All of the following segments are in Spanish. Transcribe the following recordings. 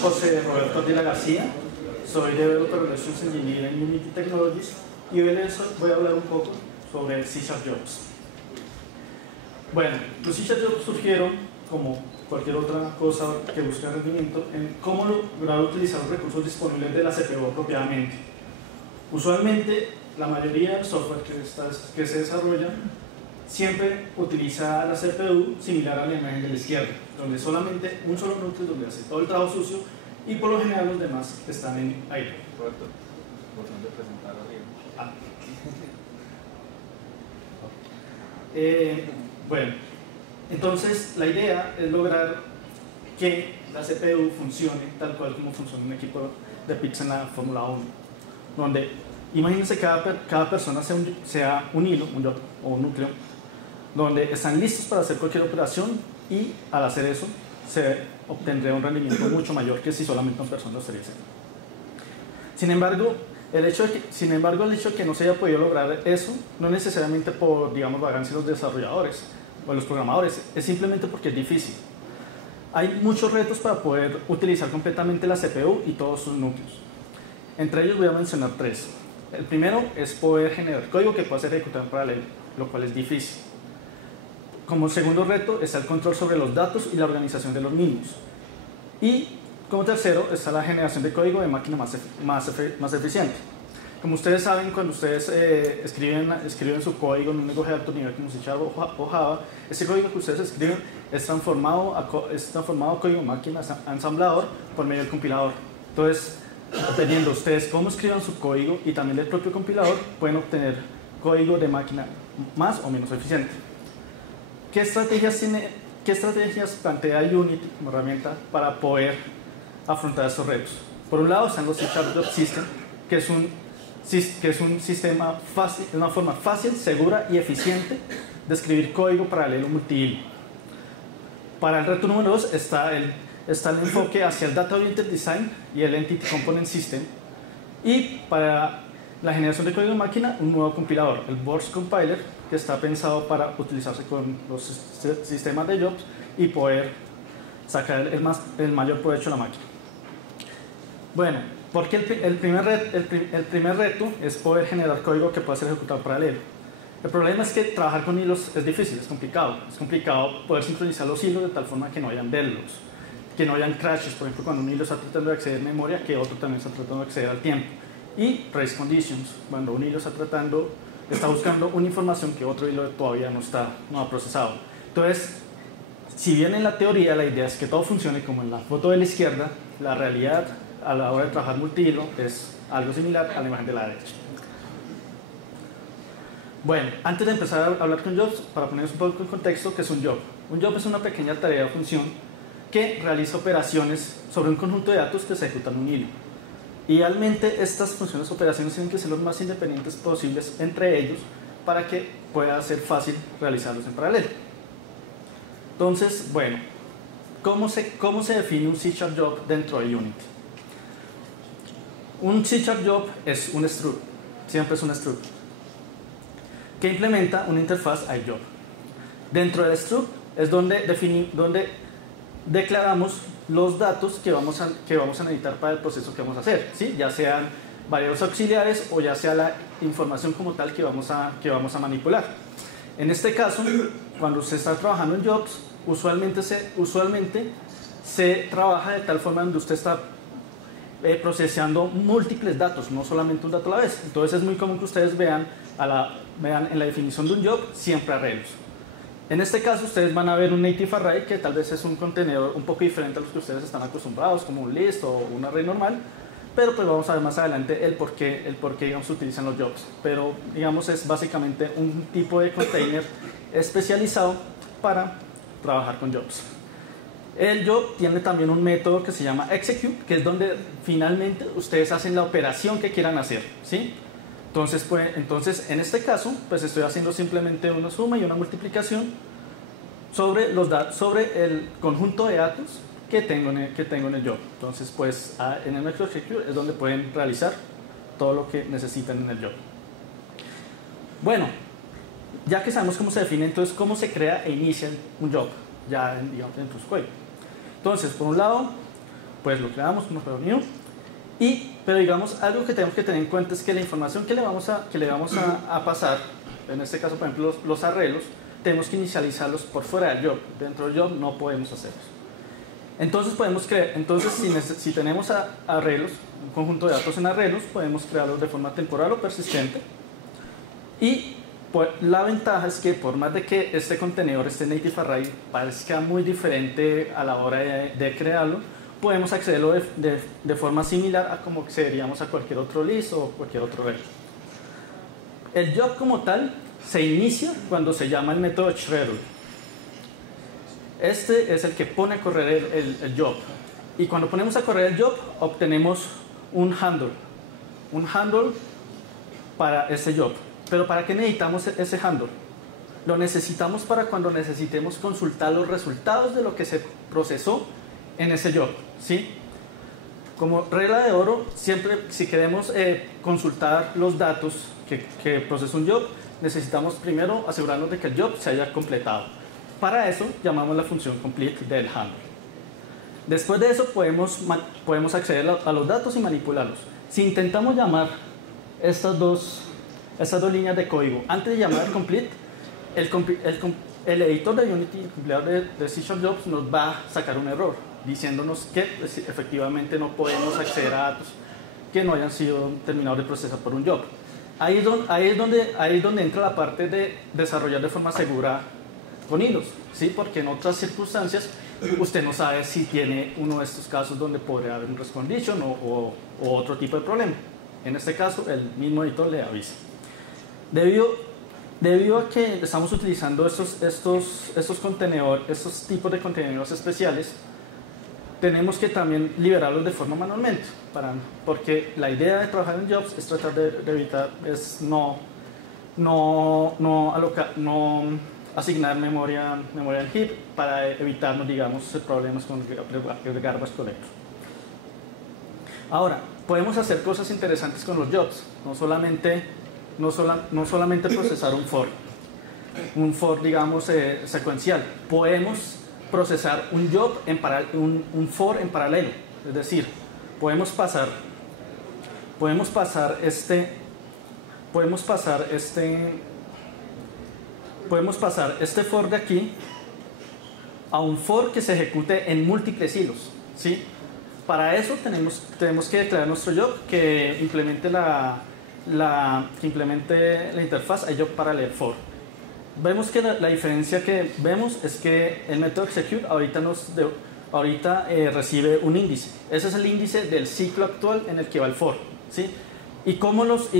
José Roberto Ardila García, soy Developer Relations Engineer en Unity Technologies y hoy les voy a hablar un poco sobre C# Jobs. Bueno, los C# Jobs surgieron como cualquier otra cosa que busque rendimiento en cómo lograr utilizar los recursos disponibles de la CPU apropiadamente. Usualmente, la mayoría del software que se desarrolla siempre utiliza la CPU similar a la imagen de la izquierda, donde solamente un solo núcleo donde hace todo el trabajo sucio y por lo general los demás están en idle. Roberto, botón de presentar arriba. Bueno, entonces la idea es lograr que la CPU funcione tal cual como funciona un equipo de pizza en la Fórmula 1, donde imagínense cada persona sea un hilo, un job o un núcleo, donde están listos para hacer cualquier operación y al hacer eso se obtendría un rendimiento mucho mayor que si solamente una persona lo estaría haciendo. Sin embargo, el hecho de que no se haya podido lograr eso no necesariamente por, digamos, vagancia de los desarrolladores o de los programadores, es simplemente porque es difícil. Hay muchos retos para poder utilizar completamente la CPU y todos sus núcleos. Entre ellos voy a mencionar tres. El primero es poder generar código que pueda ser ejecutado en paralelo, lo cual es difícil. Como segundo reto está el control sobre los datos y la organización de los mismos. Y como tercero está la generación de código de máquina más eficiente. Como ustedes saben, cuando ustedes escriben su código en un lenguaje de alto nivel como C# o Java, ese código que ustedes escriben es transformado a código máquina ensamblador por medio del compilador. Entonces, dependiendo ustedes cómo escriban su código y también del propio compilador, pueden obtener código de máquina más o menos eficiente. ¿Qué estrategias plantea Unity como herramienta para poder afrontar estos retos? Por un lado están los C# Job System, que es un sistema fácil, una forma fácil, segura y eficiente de escribir código paralelo multihilo. Para el reto número 2 está el enfoque hacia el Data Oriented Design y el Entity Component System. Y para la generación de código de máquina, un nuevo compilador, el Burst Compiler, que está pensado para utilizarse con los sistemas de jobs y poder sacar el mayor provecho a la máquina. Bueno, porque el primer reto es poder generar código que pueda ser ejecutado paralelo. El problema es que trabajar con hilos es difícil, es complicado. Es complicado poder sincronizar los hilos de tal forma que no hayan deadlocks, que no hayan crashes, por ejemplo, cuando un hilo está tratando de acceder a memoria, que otro también está tratando de acceder al tiempo. Y race conditions, cuando un hilo está buscando una información que otro hilo todavía no ha procesado. Entonces, si bien en la teoría la idea es que todo funcione como en la foto de la izquierda, la realidad a la hora de trabajar multihilo es algo similar a la imagen de la derecha. Bueno, antes de empezar a hablar con jobs, para ponerles un poco en contexto, ¿qué es un job? Un job es una pequeña tarea o función que realiza operaciones sobre un conjunto de datos que se ejecutan en un hilo. Idealmente, estas funciones o operaciones tienen que ser lo más independientes posibles entre ellos para que pueda ser fácil realizarlos en paralelo. Entonces, bueno, ¿cómo se define un C# Job dentro de Unity? Un C# Job es un struct, siempre es un struct, que implementa una interfaz iJob. Dentro del struct es donde declaramos los datos que vamos a necesitar para el proceso que vamos a hacer, ¿sí? Ya sean variables auxiliares o ya sea la información como tal que vamos a manipular. En este caso, cuando usted está trabajando en jobs, usualmente se trabaja de tal forma donde usted está procesando múltiples datos, no solamente un dato a la vez. Entonces es muy común que ustedes vean en la definición de un job siempre arreglos. En este caso ustedes van a ver un native array que tal vez es un contenedor un poco diferente a los que ustedes están acostumbrados, como un list o un array normal, pero pues vamos a ver más adelante el por qué digamos, se utilizan los jobs. Pero digamos es básicamente un tipo de container especializado para trabajar con jobs. El job tiene también un método que se llama execute, que es donde finalmente ustedes hacen la operación que quieran hacer, ¿sí? Entonces, en este caso, pues estoy haciendo simplemente una suma y una multiplicación sobre el conjunto de datos que tengo en el job. Entonces, pues en el método execute es donde pueden realizar todo lo que necesitan en el job. Bueno, ya que sabemos cómo se define, entonces cómo se crea e inicia un job ya digamos, dentro de su código. Entonces, por un lado, pues lo creamos como juego new. Pero digamos, algo que tenemos que tener en cuenta es que la información que le vamos a pasar, en este caso, por ejemplo, los arreglos, tenemos que inicializarlos por fuera del job. Dentro del job no podemos hacerlos. Entonces, si tenemos arreglos, un conjunto de datos en arreglos, podemos crearlos de forma temporal o persistente. Y pues, la ventaja es que por más de que este contenedor, este native array, parezca muy diferente a la hora de crearlo, podemos accederlo de forma similar a como accederíamos a cualquier otro list o cualquier otro array. El job como tal se inicia cuando se llama el método schedule. Este es el que pone a correr el job. Y cuando ponemos a correr el job, obtenemos un handle para ese job. Pero ¿para qué necesitamos ese handle? Lo necesitamos para cuando necesitemos consultar los resultados de lo que se procesó en ese job, ¿sí? Como regla de oro, siempre si queremos consultar los datos que procesa un job, necesitamos primero asegurarnos de que el job se haya completado. Para eso llamamos la función complete del handle. Después de eso podemos acceder a los datos y manipularlos. Si intentamos llamar estas dos líneas de código antes de llamar al complete, el editor de Unity, el compilador de C# Jobs, nos va a sacar un error diciéndonos que pues, efectivamente no podemos acceder a datos que no hayan sido terminados de procesar por un job. Ahí es donde entra la parte de desarrollar de forma segura con hilos, ¿sí? Porque en otras circunstancias usted no sabe si tiene uno de estos casos donde podría haber un rest condition o otro tipo de problema. En este caso, el mismo editor le avisa. Debido a que estamos utilizando estos tipos de contenedores especiales, tenemos que también liberarlos de forma manualmente, porque la idea de trabajar en jobs es tratar de evitar, es no asignar memoria en heap para evitarnos, digamos, problemas con el garbage collector. Ahora, podemos hacer cosas interesantes con los jobs, no solamente procesar un for, digamos, secuencial. Podemos procesar un job un for en paralelo, es decir, podemos pasar este for de aquí a un for que se ejecute en múltiples hilos, ¿sí? Para eso tenemos que declarar nuestro job que implemente la interfaz job parallel for. Vemos que la diferencia que vemos es que el método execute ahorita recibe un índice. Ese es el índice del ciclo actual en el que va el for, ¿sí? ¿Y cómo los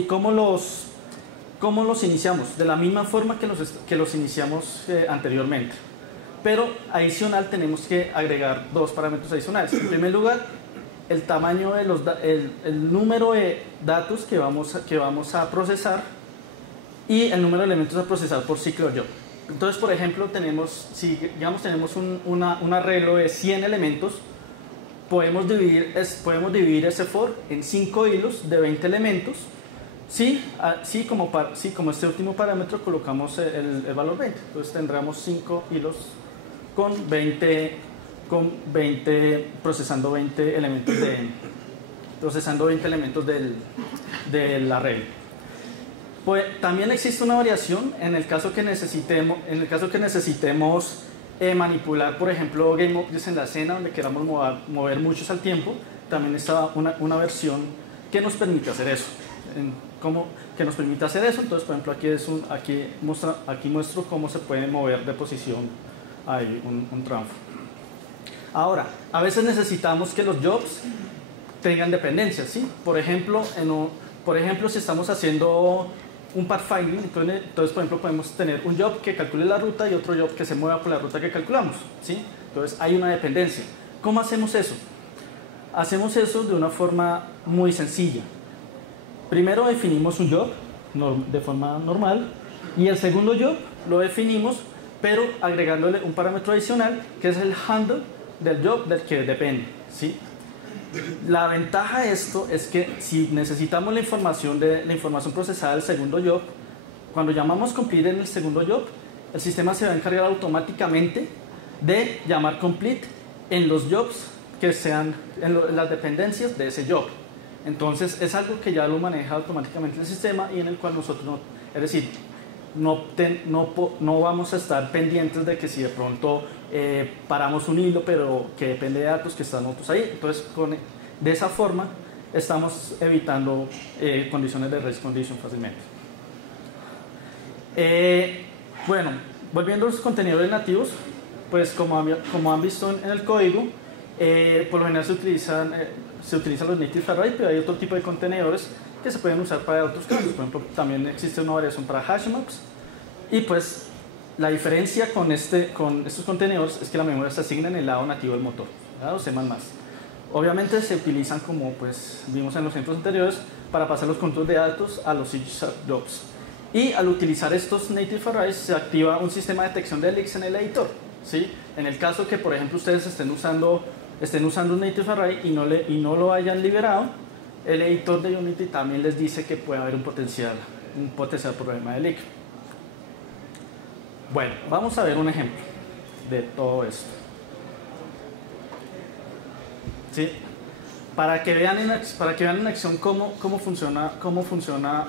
iniciamos? De la misma forma que los iniciamos anteriormente. Pero adicional tenemos que agregar dos parámetros adicionales. En primer lugar, el tamaño de el número de datos que vamos a procesar y el número de elementos a procesar por ciclo job. Entonces, por ejemplo, si tenemos un arreglo de 100 elementos, podemos dividir ese for en 5 hilos de 20 elementos. Como este último parámetro colocamos el valor 20. Entonces tendremos 5 hilos con 20 procesando 20 elementos del arreglo. Pues, también existe una variación en el caso que necesitemos manipular, por ejemplo, game objects en la escena donde queramos mover muchos al tiempo. También está una versión que nos permite hacer eso. Entonces, por ejemplo, aquí muestro cómo se puede mover de posición ahí un transfer. Ahora, a veces necesitamos que los jobs tengan dependencias, ¿sí? Por ejemplo, si estamos haciendo un pathfinding, entonces, por ejemplo, podemos tener un job que calcule la ruta y otro job que se mueva por la ruta que calculamos, ¿sí? Entonces, hay una dependencia. ¿Cómo hacemos eso? Hacemos eso de una forma muy sencilla. Primero definimos un job de forma normal y el segundo job lo definimos, pero agregándole un parámetro adicional que es el handle del job del que depende, ¿sí? La ventaja de esto es que si necesitamos la información procesada del segundo job, cuando llamamos complete en el segundo job, el sistema se va a encargar automáticamente de llamar complete en los jobs que sean en las dependencias de ese job. Entonces es algo que ya lo maneja automáticamente el sistema y en el cual nosotros no, es decir, no vamos a estar pendientes de que si de pronto paramos un hilo pero que depende de datos que están otros ahí. Entonces de esa forma estamos evitando condiciones de race condition fácilmente. Bueno, volviendo a los contenedores nativos, pues como han visto en el código, por lo general se utilizan los native array, pero hay otro tipo de contenedores que se pueden usar para otros casos. Por ejemplo, también existe una variación para hashmaps. Y pues la diferencia con estos contenedores es que la memoria se asigna en el lado nativo del motor, ¿verdad? O C++. Obviamente se utilizan, como pues vimos en los ejemplos anteriores, para pasar los controles de datos a los each jobs. Y al utilizar estos native arrays se activa un sistema de detección de leaks en el editor, ¿sí? En el caso que, por ejemplo, ustedes estén usando un native array y no lo hayan liberado, el editor de Unity también les dice que puede haber un potencial problema de leak. Bueno, vamos a ver un ejemplo de todo esto. ¿Sí? Para que vean en acción cómo funciona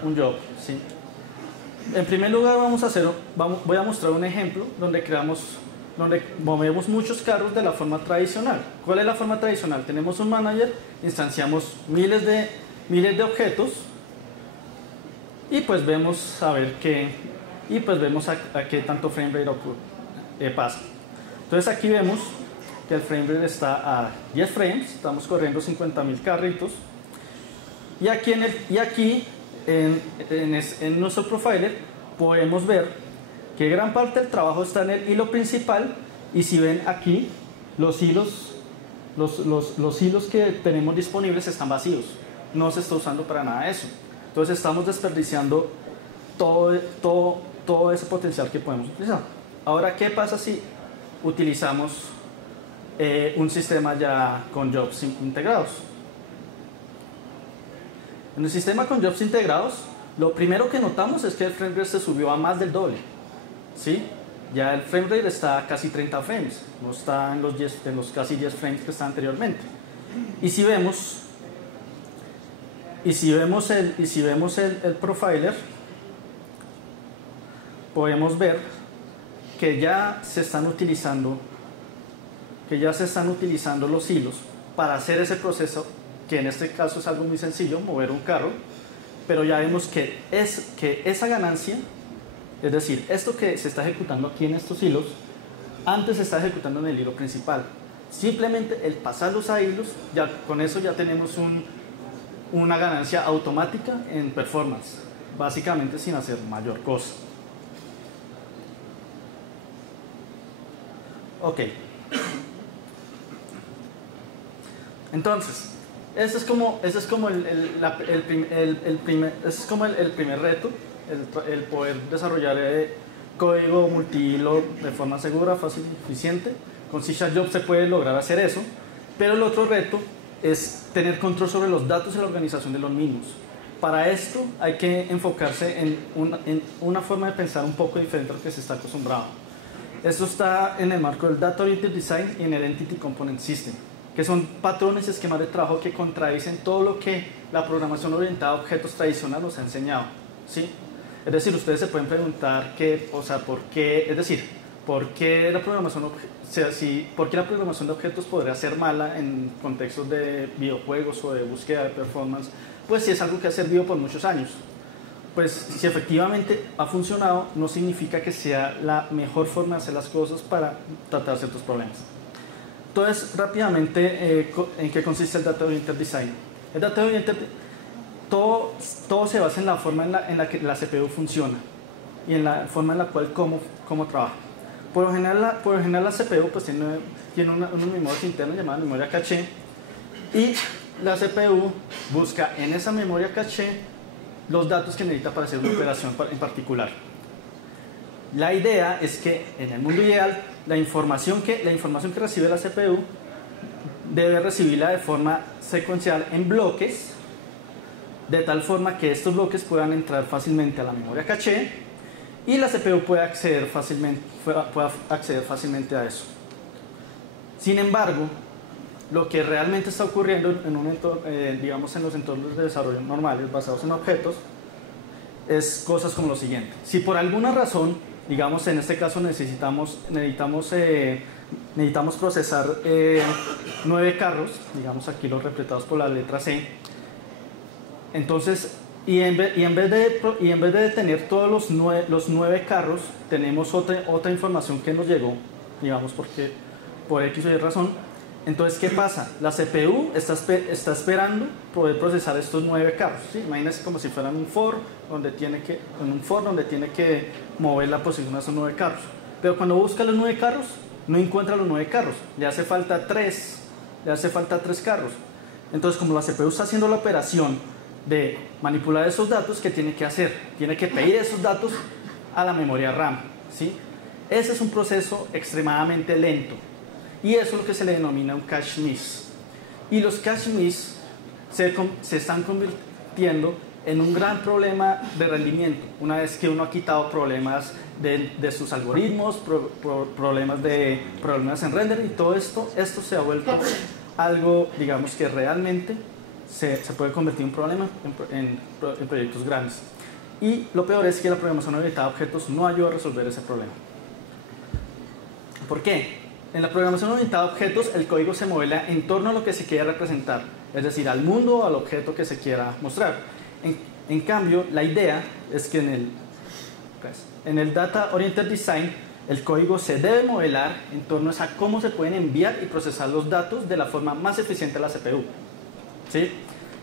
un job, ¿sí? En primer lugar voy a mostrar un ejemplo donde movemos muchos carros de la forma tradicional. ¿Cuál es la forma tradicional? Tenemos un manager, instanciamos miles de objetos y pues vemos a qué tanto frame rate pasa. Entonces aquí vemos que el frame rate está a 10 frames, estamos corriendo 50.000 carritos y aquí en nuestro profiler podemos ver que gran parte del trabajo está en el hilo principal y si ven aquí los hilos que tenemos disponibles están vacíos, no se está usando para nada eso. Entonces estamos desperdiciando todo ese potencial que podemos utilizar. Ahora, ¿qué pasa si utilizamos un sistema ya con jobs integrados? En el sistema con jobs integrados, lo primero que notamos es que el frame rate se subió a más del doble, ¿sí? Ya el frame rate está a casi 30 frames, no está en los casi 10 frames que está anteriormente. Y si vemos el profiler, podemos ver que ya se están utilizando los hilos para hacer ese proceso, que en este caso es algo muy sencillo, mover un carro, pero ya vemos que esa ganancia, es decir, esto que se está ejecutando aquí en estos hilos, antes se está ejecutando en el hilo principal. Simplemente el pasarlos a hilos, con eso ya tenemos una ganancia automática en performance, básicamente sin hacer mayor cosa. Ok. Entonces, ese es como el primer reto, el poder desarrollar código multihilo de forma segura, fácil y eficiente. Con C# Job se puede lograr hacer eso, pero el otro reto es tener control sobre los datos y la organización de los mismos. Para esto hay que enfocarse en una forma de pensar un poco diferente a lo que se está acostumbrado. Esto está en el marco del Data Oriented Design y en el Entity Component System, que son patrones y esquemas de trabajo que contradicen todo lo que la programación orientada a objetos tradicional nos ha enseñado, ¿sí? Es decir, ustedes se pueden preguntar ¿por qué la programación de objetos podría ser mala en contextos de videojuegos o de búsqueda de performance? Pues si es algo que ha servido por muchos años. Pues si efectivamente ha funcionado, no significa que sea la mejor forma de hacer las cosas para tratar ciertos problemas. Entonces, rápidamente, ¿en qué consiste el Data Oriented Design? El Data Oriented, todo se basa en la forma en la que la CPU funciona y en la forma en la cual cómo trabaja. Por lo general la CPU pues tiene unos memorias internas llamadas memoria caché, y la CPU busca en esa memoria caché los datos que necesita para hacer una operación en particular. La idea es que en el mundo ideal la información que recibe la CPU debe recibirla de forma secuencial en bloques, de tal forma que estos bloques puedan entrar fácilmente a la memoria caché y la CPU pueda acceder fácilmente a eso. Sin embargo, lo que realmente está ocurriendo en un entorno, digamos en los entornos de desarrollo normales basados en objetos, es cosas como lo siguiente. Si por alguna razón, digamos en este caso necesitamos procesar 9 carros, digamos aquí los representados por la letra C, entonces, y en vez de tener todos los 9 carros, tenemos otra información que nos llegó, digamos porque por X o Y razón. Entonces, ¿qué pasa? La CPU está esperando poder procesar estos 9 carros, ¿sí? Imagínense como si fueran un for donde tiene que mover la posición a esos 9 carros. Pero cuando busca los 9 carros, no encuentra los 9 carros, le hace falta 3 carros. Entonces, como la CPU está haciendo la operación de manipular esos datos, ¿qué tiene que hacer? Tiene que pedir esos datos a la memoria RAM, ¿sí? Ese es un proceso extremadamente lento. Y eso es lo que se le denomina un cache miss. Y los cache miss se están convirtiendo en un gran problema de rendimiento, una vez que uno ha quitado problemas de sus algoritmos, problemas en render, y todo esto se ha vuelto algo, digamos, que realmente se puede convertir en un problema en proyectos grandes. Y lo peor es que la programación orientada a objetos no ayuda a resolver ese problema. ¿Por qué? En la programación orientada a objetos, el código se modela en torno a lo que se quiere representar, es decir, al mundo o al objeto que se quiera mostrar. En cambio, la idea es que en el Data Oriented Design, el código se debe modelar en torno a cómo se pueden enviar y procesar los datos de la forma más eficiente a la CPU, ¿sí?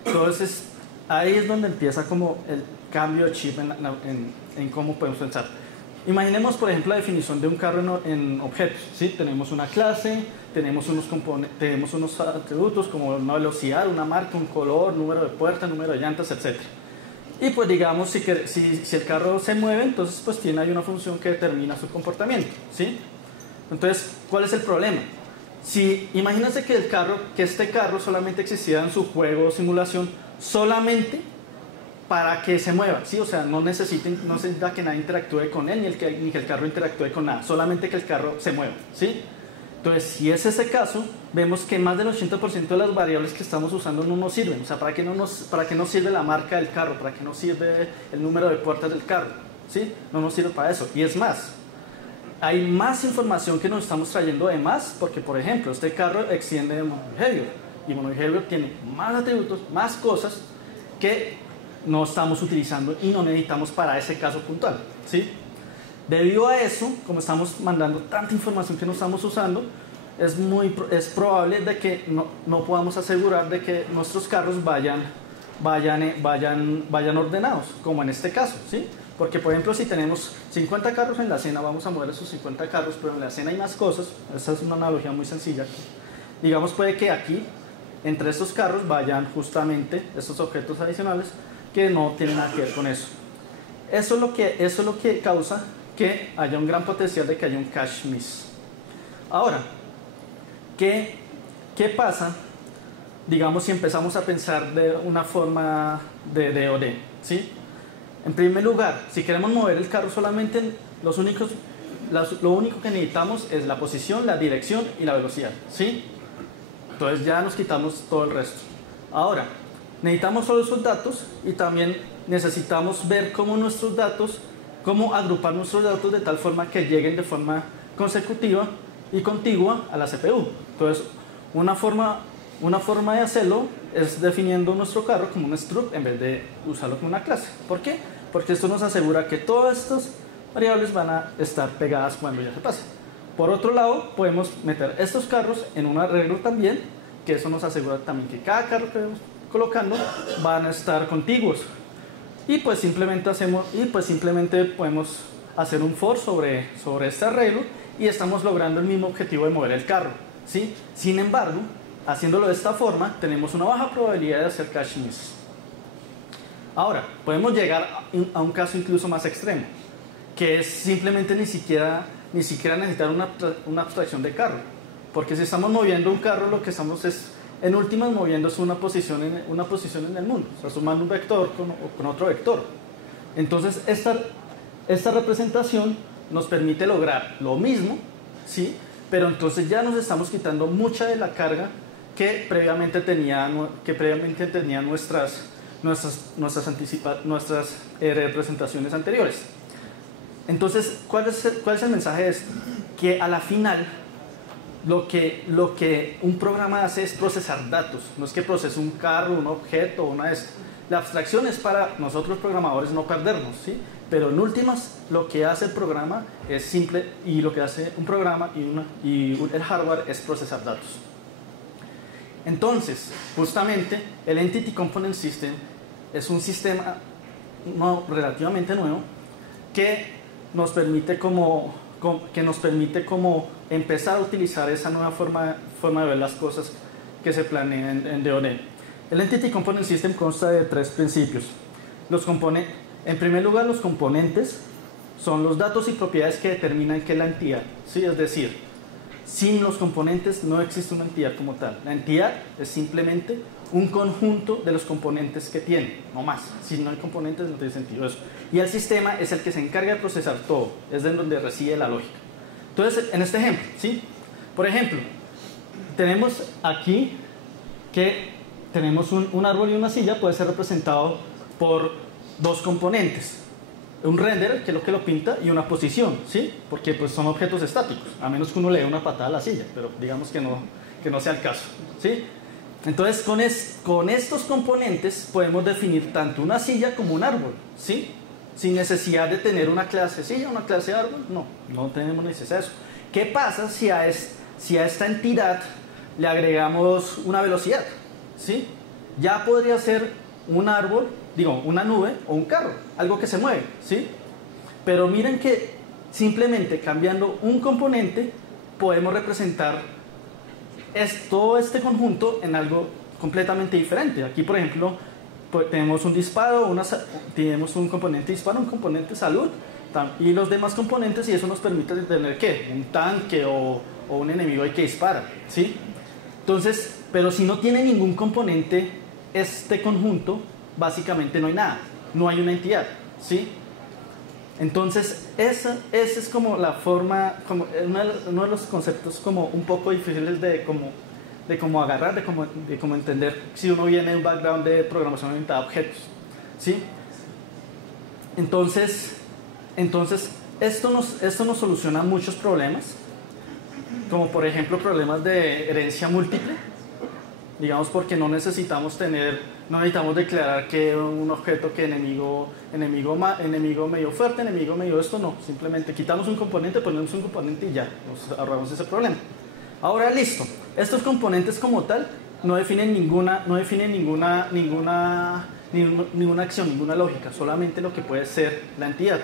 Entonces, ahí es donde empieza como el cambio de chip en cómo podemos pensar. Imaginemos, por ejemplo, la definición de un carro en objetos, ¿sí? Tenemos una clase, tenemos unos atributos como una velocidad, una marca, un color, número de puertas, número de llantas, etc. Y pues digamos, si el carro se mueve, entonces pues tiene ahí una función que determina su comportamiento, ¿sí? Entonces, ¿cuál es el problema? Imagínense que este carro solamente existiera en su juego o simulación solamente para que se mueva, ¿sí? O sea, no necesita que nadie interactúe con él, ni que el carro interactúe con nada, solamente que el carro se mueva, ¿sí? Entonces, si es ese caso, vemos que más del 80% de las variables que estamos usando no nos sirven. O sea, ¿para qué nos sirve la marca del carro? ¿Para qué nos sirve el número de puertas del carro? ¿Sí? No nos sirve para eso. Y es más, hay más información que nos estamos trayendo de más, porque, por ejemplo, este carro extiende de monobehavior, y monobehavior tiene más atributos, más cosas que no estamos utilizando y no necesitamos para ese caso puntual, ¿sí? Debido a eso, como estamos mandando tanta información que no estamos usando, es probable de que no podamos asegurar de que nuestros carros vayan ordenados, como en este caso, ¿sí? Porque, por ejemplo, si tenemos 50 carros en la escena, vamos a mover esos 50 carros, pero en la escena hay más cosas. Esta es una analogía muy sencilla. Digamos, puede que aquí, entre estos carros, vayan justamente estos objetos adicionales que no tienen nada que ver con eso. Eso es lo que causa que haya un gran potencial de que haya un cache miss. Ahora, ¿qué pasa, digamos, si empezamos a pensar de una forma de DoD? ¿Sí? En primer lugar, si queremos mover el carro solamente, lo único que necesitamos es la posición, la dirección y la velocidad, ¿sí? Entonces ya nos quitamos todo el resto. Ahora, necesitamos solo esos datos y también necesitamos ver cómo agrupar nuestros datos de tal forma que lleguen de forma consecutiva y contigua a la CPU. Entonces, una forma de hacerlo es definiendo nuestro carro como un struct en vez de usarlo como una clase. ¿Por qué? Porque esto nos asegura que todas estas variables van a estar pegadas cuando ya se pase. Por otro lado, podemos meter estos carros en un arreglo también, que eso nos asegura también que cada carro que vamos colocando van a estar contiguos. Y pues simplemente podemos hacer un for sobre este arreglo y estamos logrando el mismo objetivo de mover el carro, ¿sí? Sin embargo, haciéndolo de esta forma, tenemos una baja probabilidad de hacer cache miss. Ahora, podemos llegar a un caso incluso más extremo, que es simplemente ni siquiera necesitar una abstracción de carro. Porque si estamos moviendo un carro, lo que estamos es, en últimas, moviendo una posición en el mundo. O sea, sumando un vector con otro vector. Entonces, esta representación nos permite lograr lo mismo, ¿sí? Pero entonces ya nos estamos quitando mucha de la carga que previamente tenía nuestras representaciones anteriores. Entonces, ¿cuál es el mensaje de esto? Que a la final lo que un programa hace es procesar datos. No es que procese un carro, un objeto, una vez. La abstracción es para nosotros programadores no perdernos, ¿sí? Pero en últimas, lo que hace el programa es simple, y lo que hace un programa y el hardware es procesar datos. Entonces, justamente, el Entity Component System es un sistema relativamente nuevo que nos permite como empezar a utilizar esa nueva forma de ver las cosas que se planean en DoD. El Entity Component System consta de 3 principios. En primer lugar, los componentes son los datos y propiedades que determinan qué es la entidad, ¿sí? Es decir, sin los componentes no existe una entidad como tal. La entidad es simplemente un conjunto de los componentes que tiene, no más. Si no hay componentes no tiene sentido eso. Y el sistema es el que se encarga de procesar todo, es de donde reside la lógica. Entonces, en este ejemplo, ¿sí? Por ejemplo, tenemos aquí que tenemos un árbol y una silla, puede ser representado por 2 componentes. Un render, que es lo que lo pinta, y una posición, ¿sí? Porque pues son objetos estáticos, a menos que uno le dé una patada a la silla, pero digamos que no sea el caso, ¿sí? Entonces, con estos componentes podemos definir tanto una silla como un árbol, ¿sí? Sin necesidad de tener una clase silla, una clase árbol, no tenemos necesidad de eso. ¿Qué pasa si a esta entidad le agregamos una velocidad? ¿Sí? Ya podría ser un árbol, una nube o un carro, algo que se mueve, ¿sí? Pero miren que simplemente cambiando un componente podemos representar todo este conjunto en algo completamente diferente. Aquí, por ejemplo, tenemos un disparo, tenemos un componente disparo, un componente salud y los demás componentes, y eso nos permite tener ¿qué? Un tanque o un enemigo ahí que dispara, ¿sí? Entonces, pero si no tiene ningún componente este conjunto, básicamente no hay nada, no hay una entidad, ¿sí? Entonces, esa es como la forma, como uno de los conceptos como un poco difíciles de cómo agarrar, de cómo entender si uno viene de un background de programación orientada a objetos, ¿sí? Entonces esto nos soluciona muchos problemas, como por ejemplo problemas de herencia múltiple, digamos, porque no necesitamos declarar que un objeto que enemigo medio fuerte, enemigo medio esto, no, simplemente quitamos un componente, ponemos un componente y ya, nos ahorramos ese problema. Ahora listo, estos componentes como tal no definen ninguna acción, ninguna lógica, solamente lo que puede ser la entidad.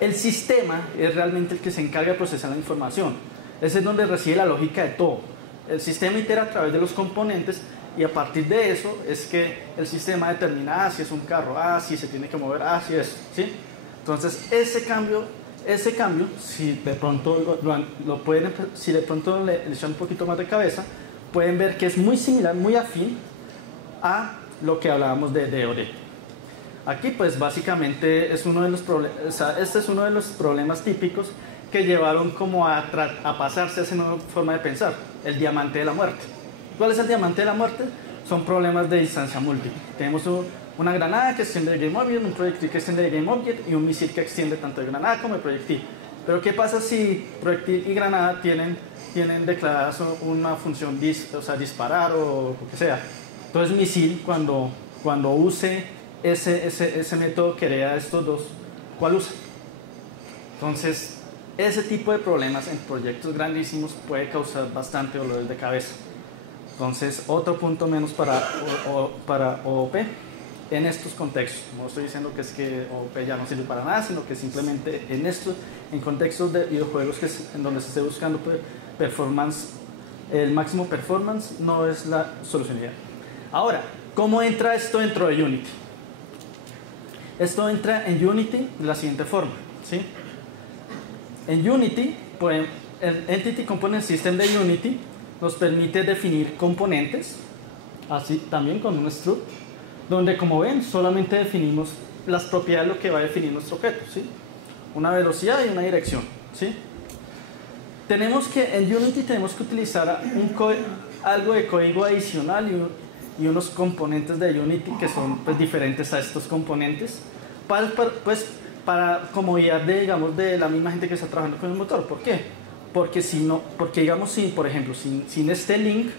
El sistema es realmente el que se encarga de procesar la información, ese es donde reside la lógica de todo. El sistema itera a través de los componentes y a partir de eso es que el sistema determina si es un carro, si se tiene que mover, si es, ¿sí? Entonces ese cambio, si de pronto si de pronto le echan un poquito más de cabeza, pueden ver que es muy similar, muy afín a lo que hablábamos de DoD. Aquí pues básicamente es uno de los este es uno de los problemas típicos que llevaron como a pasarse a esa nueva forma de pensar, el diamante de la muerte. ¿Cuál es el diamante de la muerte? Son problemas de distancia múltiple. Tenemos una granada que extiende el game object, un proyectil que extiende el game object y un misil que extiende tanto el granada como el proyectil. Pero ¿qué pasa si proyectil y granada tienen declaradas una función disparar o lo que sea? Entonces misil, cuando use ese método que hereda estos dos, ¿cuál usa? Entonces ese tipo de problemas en proyectos grandísimos puede causar bastante dolores de cabeza. Entonces, otro punto menos para OOP en estos contextos. No estoy diciendo que es que OOP ya no sirve para nada, sino que simplemente en contextos de videojuegos en donde se esté buscando performance, el máximo performance no es la solución ideal. Ahora, ¿cómo entra esto dentro de Unity? Esto entra en Unity de la siguiente forma, ¿sí? En Unity, pues, el Entity Component System de Unity nos permite definir componentes, así también con un struct, donde como ven solamente definimos las propiedades de lo que va a definir nuestro objeto, ¿sí? Una velocidad y una dirección, ¿sí? En Unity tenemos que utilizar algo de código adicional y unos componentes de Unity que son pues, diferentes a estos componentes para comodidad de, digamos, de la misma gente que está trabajando con el motor. ¿Por qué? Porque digamos, por ejemplo, sin este link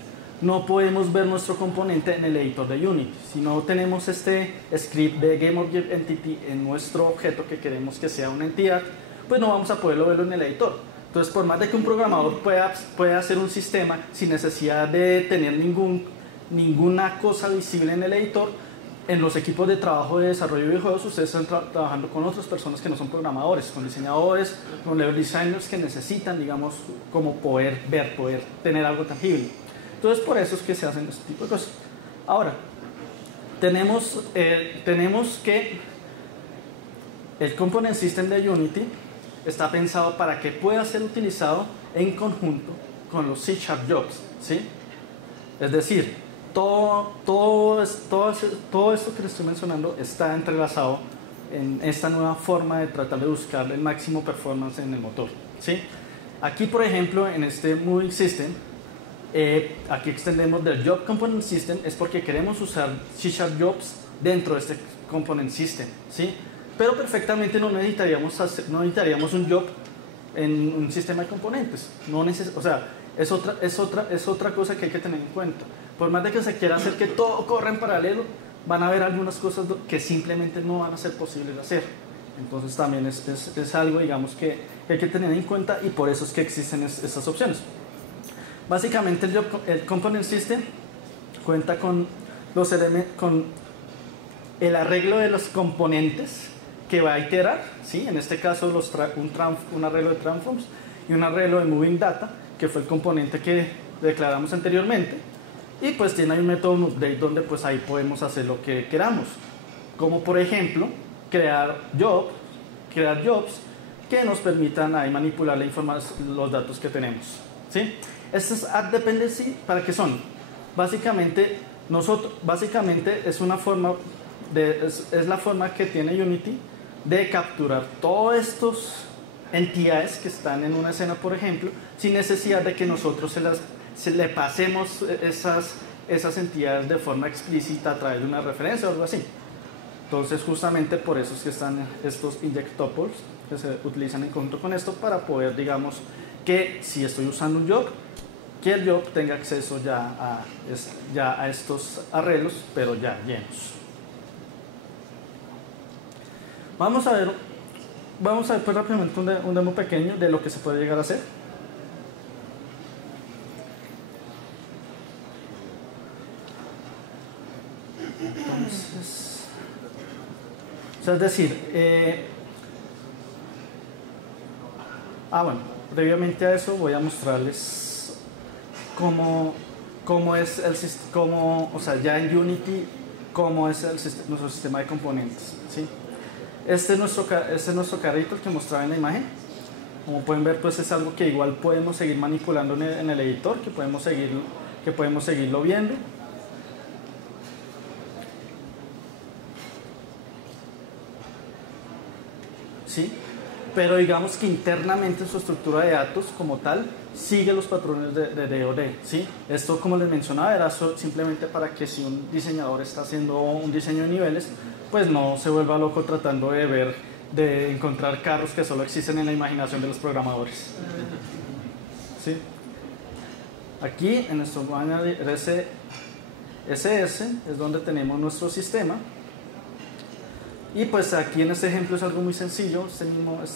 no podemos ver nuestro componente en el editor de Unity. Si no tenemos este script de GameObjectEntity en nuestro objeto que queremos que sea una entidad, pues no vamos a poderlo verlo en el editor. Entonces, por más de que un programador pueda hacer un sistema sin necesidad de tener ninguna cosa visible en el editor, en los equipos de trabajo de desarrollo de videojuegos ustedes están trabajando con otras personas que no son programadores, con diseñadores, con level designers que necesitan, digamos, como poder tener algo tangible. Entonces, por eso es que se hacen este tipo de cosas. Ahora, tenemos que el Component System de Unity está pensado para que pueda ser utilizado en conjunto con los C# jobs, ¿sí? Es decir, todo esto que les estoy mencionando está entrelazado en esta nueva forma de tratar de buscar el máximo performance en el motor, ¿sí? Aquí, por ejemplo, en este Moving System, aquí extendemos del Job Component System, es porque queremos usar C# jobs dentro de este Component System, ¿sí? Pero perfectamente no necesitaríamos un job en un sistema de componentes. O sea, es otra cosa que hay que tener en cuenta. Por más de que se quiera hacer que todo corra en paralelo, van a haber algunas cosas que simplemente no van a ser posibles de hacer. Entonces también es algo, digamos, que hay que tener en cuenta y por eso es que existen estas opciones. Básicamente el Component System cuenta con el arreglo de los componentes que va a iterar, ¿sí? En este caso un arreglo de transforms y un arreglo de moving data, que fue el componente que declaramos anteriormente, y pues tiene un método update donde pues ahí podemos hacer lo que queramos, como por ejemplo crear jobs que nos permitan ahí manipular la información, los datos que tenemos, ¿sí? Estos add dependency, ¿para qué son? Básicamente es una forma es la forma que tiene Unity de capturar todas estas entidades que están en una escena, por ejemplo, sin necesidad de que nosotros se le pasemos esas entidades de forma explícita a través de una referencia o algo así. Entonces, justamente por eso es que están estos inject tuples que se utilizan en conjunto con esto para poder, digamos, que si estoy usando un job, que el job tenga acceso ya a estos arreglos, pero ya llenos. Vamos a ver pues rápidamente un demo pequeño de lo que se puede llegar a hacer. Entonces, o sea, es decir, bueno, previamente a eso voy a mostrarles cómo es el sistema, o sea, ya en Unity, cómo es nuestro sistema de componentes, ¿sí? Este es nuestro carrito que mostraba en la imagen. Como pueden ver, pues es algo que igual podemos seguir manipulando en el editor, que podemos seguirlo viendo. ¿Sí? Pero digamos que internamente su estructura de datos como tal sigue los patrones de DOD, ¿sí? Esto, como les mencionaba, era simplemente para que si un diseñador está haciendo un diseño de niveles, pues no se vuelva loco tratando de encontrar carros que solo existen en la imaginación de los programadores, ¿sí? Aquí en nuestro manager SS es donde tenemos nuestro sistema. Y pues aquí en este ejemplo es algo muy sencillo. Este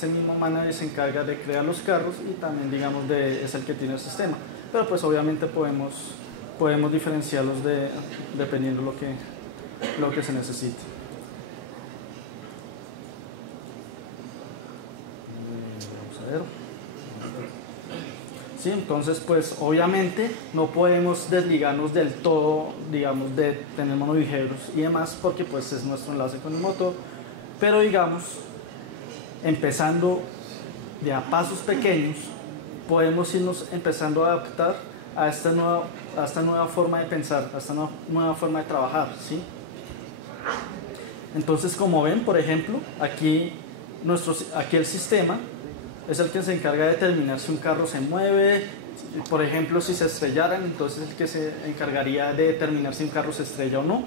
mismo manager se encarga de crear los carros y también, digamos, es el que tiene el sistema. Pero pues obviamente podemos diferenciarlos dependiendo lo que se necesite. Vamos a ver. Sí, entonces pues obviamente no podemos desligarnos del todo, digamos, de tener monovijeros y demás, porque pues es nuestro enlace con el motor, pero digamos, empezando de a pasos pequeños, podemos irnos empezando a adaptar a esta nueva forma de pensar, a esta nueva forma de trabajar, ¿sí? Entonces, como ven, por ejemplo, aquí el sistema es el que se encarga de determinar si un carro se mueve. Por ejemplo, si se estrellaran, entonces es el que se encargaría de determinar si un carro se estrella o no.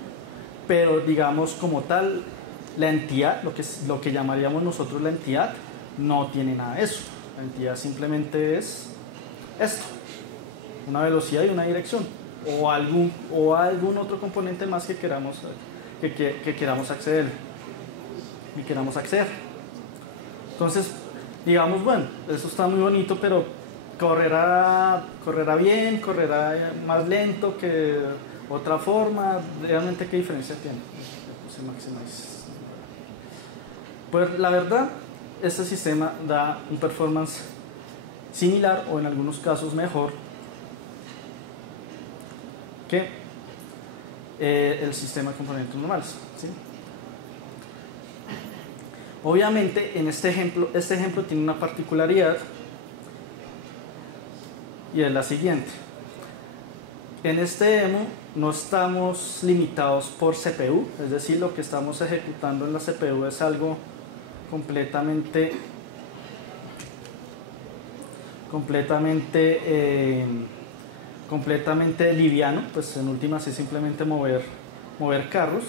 Pero digamos como tal, la entidad, lo que llamaríamos nosotros la entidad, no tiene nada de eso. La entidad simplemente es esto, una velocidad y una dirección, o algún otro componente más que queramos acceder. Entonces, digamos, bueno, eso está muy bonito, pero correrá bien, correrá más lento que otra forma. Realmente, ¿qué diferencia tiene? Pues la verdad, este sistema da un performance similar o en algunos casos mejor que el sistema de componentes normales, ¿sí? Obviamente, en este ejemplo tiene una particularidad y es la siguiente. En este demo no estamos limitados por CPU, es decir, lo que estamos ejecutando en la CPU es algo completamente liviano, pues en últimas es simplemente mover carros,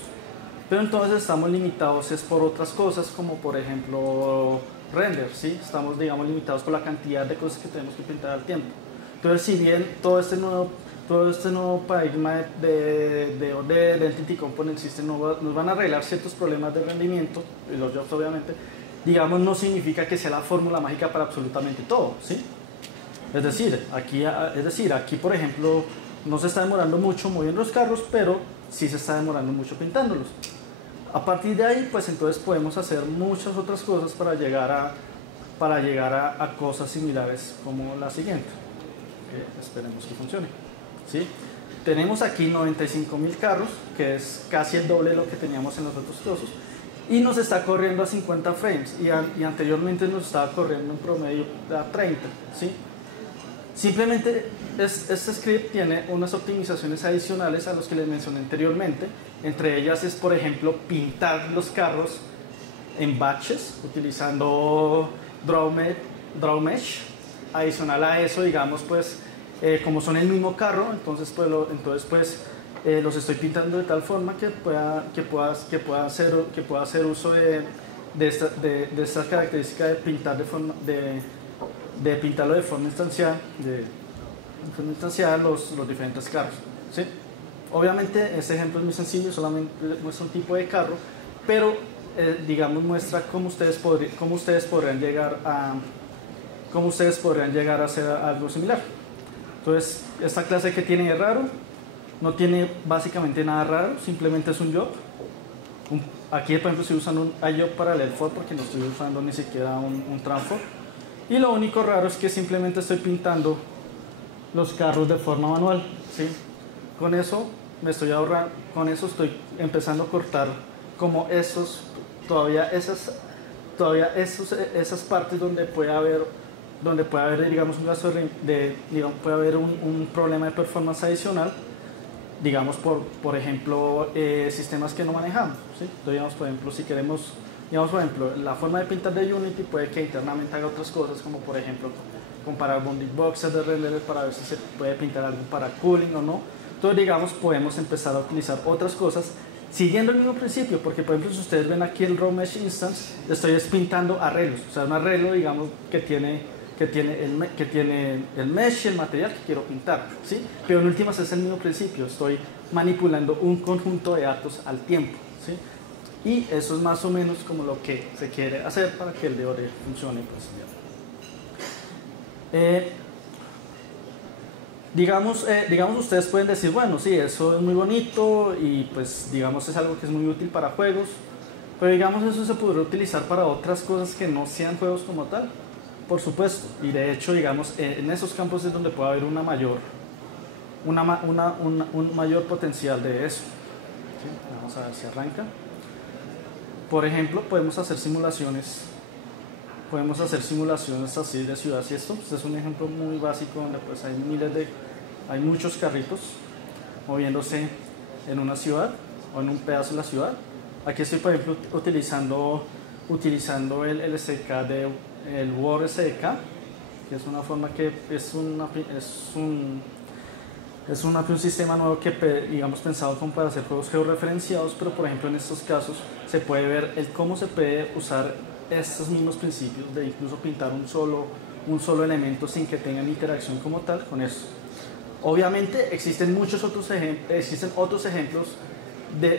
pero entonces estamos limitados es por otras cosas, como por ejemplo render, ¿sí? Estamos, digamos, limitados por la cantidad de cosas que tenemos que pintar al tiempo. Entonces, si bien todo este nuevo paradigma de Entity Component System nos van a arreglar ciertos problemas de rendimiento, y los jobs obviamente, digamos, no significa que sea la fórmula mágica para absolutamente todo, ¿sí? Es decir, aquí por ejemplo, no se está demorando mucho moviendo los carros, pero sí se está demorando mucho pintándolos. A partir de ahí, pues entonces podemos hacer muchas otras cosas para llegar a cosas similares como la siguiente. Esperemos que funcione, ¿sí? Tenemos aquí 95.000 carros, que es casi el doble de lo que teníamos en los otros trozos, y nos está corriendo a 50 frames, y anteriormente nos estaba corriendo en promedio a 30, ¿sí? Simplemente este script tiene unas optimizaciones adicionales a los que les mencioné anteriormente. Entre ellas es, por ejemplo, pintar los carros en batches utilizando Draw Mesh. Adicional a eso, digamos, pues como son el mismo carro, entonces los estoy pintando de tal forma que pueda hacer uso de esta característica de pintar de pintarlo de forma instanciada, los diferentes carros, ¿sí? Obviamente este ejemplo es muy sencillo, solamente muestra un tipo de carro, pero digamos muestra cómo ustedes podrían llegar a hacer algo similar. Entonces, esta clase, que tiene de raro, no tiene básicamente nada raro, simplemente es un job. Aquí, por ejemplo, estoy usando un iJob parallel for porque no estoy usando ni siquiera un transform. Y lo único raro es que simplemente estoy pintando los carros de forma manual, ¿sí? Con eso estoy empezando a cortar como esas partes donde puede haber, digamos, un gasto puede haber un problema de performance adicional, digamos, por ejemplo, sistemas que no manejamos, ¿sí? Entonces, digamos, por ejemplo, si queremos, digamos, por ejemplo, la forma de pintar de Unity puede que internamente haga otras cosas, como por ejemplo comparar bounding boxes de render para ver si se puede pintar algo para cooling o no. Entonces, digamos, podemos empezar a utilizar otras cosas siguiendo el mismo principio, porque por ejemplo, si ustedes ven aquí el Raw Mesh Instance, estoy pintando arreglos, o sea, un arreglo, digamos, que tiene el mesh y el material que quiero pintar, ¿sí? Pero en últimas es el mismo principio, estoy manipulando un conjunto de datos al tiempo, ¿sí? Y eso es más o menos como lo que se quiere hacer para que el DOR funcione, pues bien. Digamos, ustedes pueden decir, bueno, sí, eso es muy bonito y pues digamos es algo que es muy útil para juegos, pero digamos eso se podría utilizar para otras cosas que no sean juegos como tal, por supuesto, y de hecho, digamos, en esos campos es donde puede haber un mayor potencial de eso, ¿sí? Vamos a ver si arranca. Por ejemplo, podemos hacer simulaciones así de ciudades, y esto es un ejemplo muy básico donde pues hay muchos carritos moviéndose en una ciudad o en un pedazo de la ciudad. Aquí estoy, por ejemplo, utilizando el SDK el Word SDK, que es una forma que es un sistema nuevo que, digamos, pensado como para hacer juegos georreferenciados, pero por ejemplo en estos casos se puede ver cómo se puede usar estos mismos principios de incluso pintar un solo elemento sin que tengan interacción como tal con eso. Obviamente existen otros ejemplos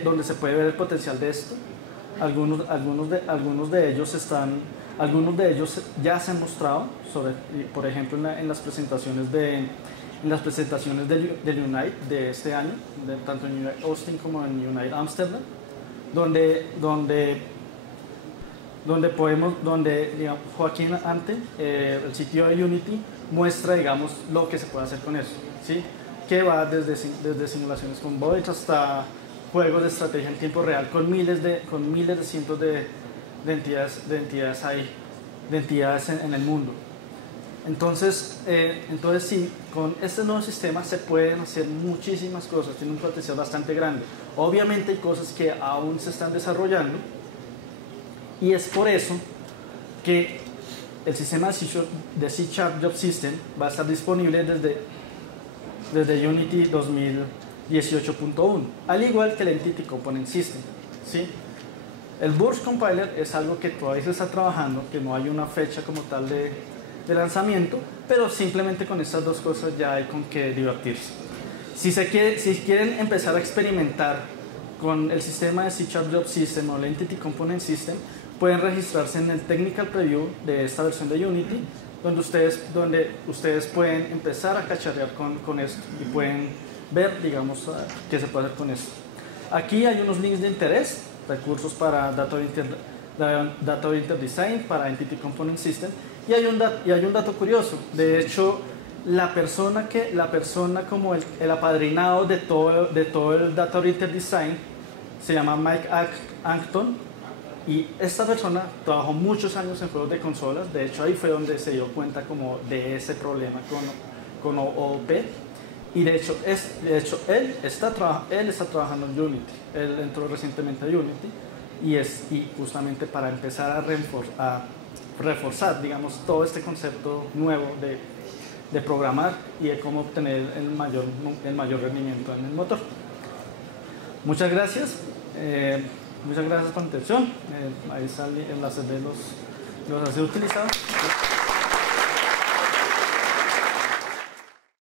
donde se puede ver el potencial de esto. Algunos de ellos ya se han mostrado, por ejemplo en las presentaciones del Unite de este año, tanto en Unite Austin como en Unite Amsterdam, digamos, Joaquín Ante, el sitio de Unity, muestra, digamos, lo que se puede hacer con eso, ¿sí? Que va desde simulaciones con bots hasta juegos de estrategia en tiempo real con miles de cientos de entidades en el mundo. Entonces sí, con este nuevo sistema se pueden hacer muchísimas cosas, tiene un potencial bastante grande. Obviamente hay cosas que aún se están desarrollando y es por eso que el sistema de C# Job System va a estar disponible desde Unity 2018.1, al igual que el Entity Component System, ¿sí? El Burst Compiler es algo que todavía se está trabajando, que no hay una fecha como tal de lanzamiento, pero simplemente con estas dos cosas ya hay con qué divertirse. Si quieren empezar a experimentar con el sistema de C# Job System o el Entity Component System, pueden registrarse en el Technical Preview de esta versión de Unity, donde ustedes pueden empezar a cacharrear con esto y pueden ver, digamos, qué se puede hacer con esto. Aquí hay unos links de interés, recursos para Data Oriented Design, para Entity Component System, y hay un dato curioso. De hecho, la persona como el apadrinado de todo el Data Oriented Design se llama Mike Acton, y esta persona trabajó muchos años en juegos de consolas. De hecho, ahí fue donde se dio cuenta como de ese problema con OOP. Y de hecho él está trabajando en Unity. Él entró recientemente a Unity y justamente para empezar a reforzar, digamos, todo este concepto nuevo de programar y de cómo obtener el mayor rendimiento en el motor. Muchas gracias. Muchas gracias por la atención. Ahí sale el enlace de los utilizados.